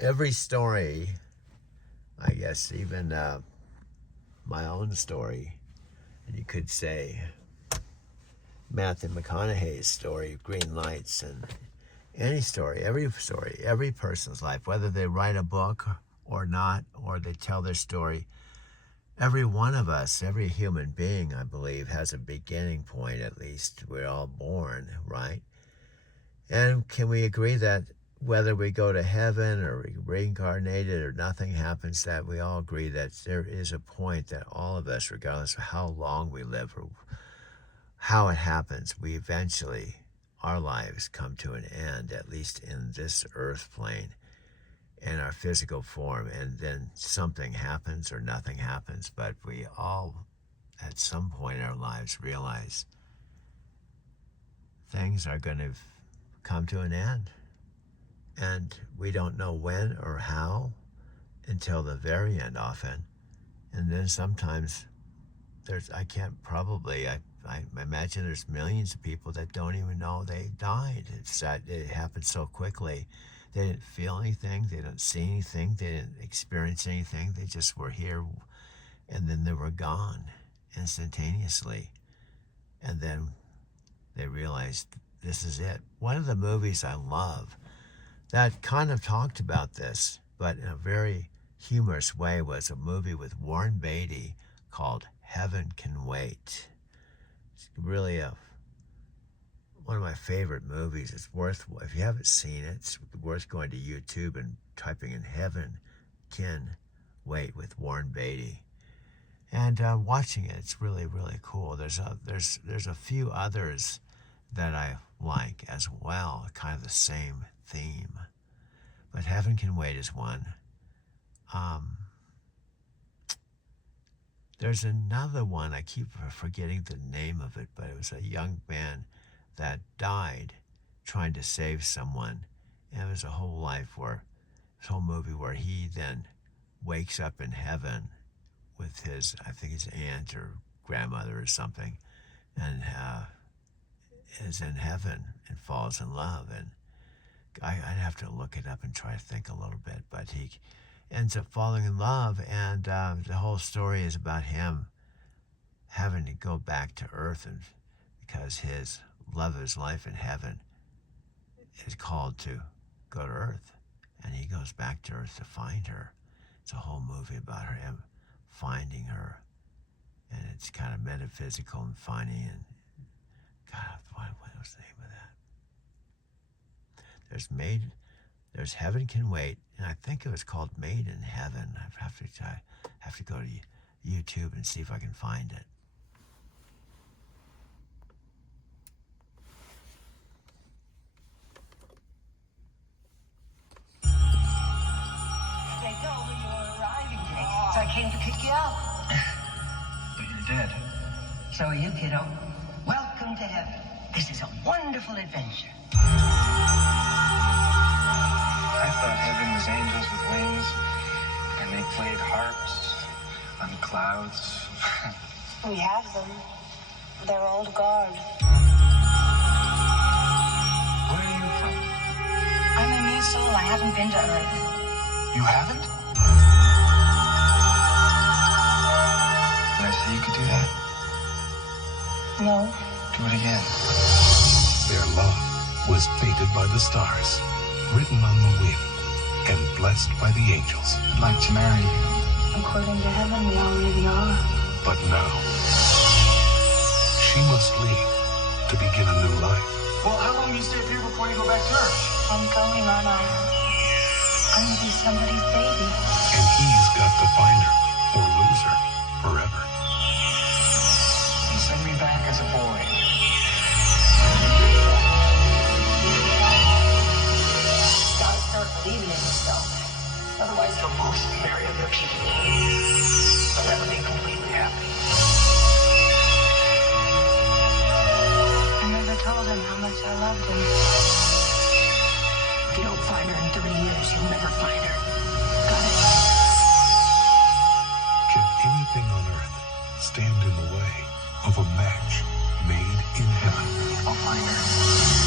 every story, I guess, even my own story, and you could say Matthew McConaughey's story, Green Lights, and any story, every person's life, whether they write a book or not, or they tell their story, every one of us, every human being, I believe, has a beginning point, at least. We're all born, right? And can we agree that whether we go to heaven or reincarnated or nothing happens, that we all agree that there is a point that all of us, regardless of how long we live or how it happens, we eventually, our lives come to an end, at least in this earth plane, in our physical form, and then something happens or nothing happens, but we all, at some point in our lives, realize things are going to come to an end. And we don't know when or how until the very end often. And then sometimes I imagine there's millions of people that don't even know they died. It's that it happened so quickly. They didn't feel anything, they didn't see anything, they didn't experience anything. They just were here and then they were gone instantaneously. And then they realized this is it. One of the movies I love that kind of talked about this, but in a very humorous way, was a movie with Warren Beatty called Heaven Can Wait. It's really one of my favorite movies. It's worth, if you haven't seen it, it's worth going to YouTube and typing in Heaven Can Wait with Warren Beatty. And watching it, it's really, really cool. There's a few others that I like as well, kind of the same theme. But Heaven Can Wait is one. There's another one, I keep forgetting the name of it, but it was a young man that died trying to save someone. And it was a whole movie where he then wakes up in heaven with his, I think his aunt or grandmother or something, and is in heaven and falls in love. And I'd have to look it up and try to think a little bit, but he ends up falling in love, and the whole story is about him having to go back to earth, and because his love of his life in heaven is called to go to earth, and he goes back to earth to find her. It's a whole movie about him finding her, and it's kind of metaphysical and funny, and God, what was the name of that? There's Heaven Can Wait, and I think it was called Made in Heaven. I have to go to YouTube and see if I can find it. They told me you were arriving today, so I came to pick you up. But you're dead. So are you, kiddo. Welcome to heaven. This is a wonderful adventure. I thought heaven was angels with wings, and they played harps on clouds. We have them. They're old guard. Where are you from? I'm a new soul. I haven't been to Earth. You haven't? Did I say you could do that? No. Do it again. Their love was fated by the stars, written on the wind, and blessed by the angels. I'd like to marry you. According to heaven, we already are. But now, she must leave to begin a new life. Well, how long do you stay up here before you go back to Earth? I'm going, aren't I? I'm gonna be somebody's baby. And he's got to find her, or lose her, forever. You send me back as a boy. Gotta start believing in yourself. Otherwise, You'll both marry other people. I'll never be completely happy. I never told him how much I loved him. If you don't find her in 30 years, you'll never find her. Got it? Can anything on earth stand in the way of a match made in heaven? I'll find her.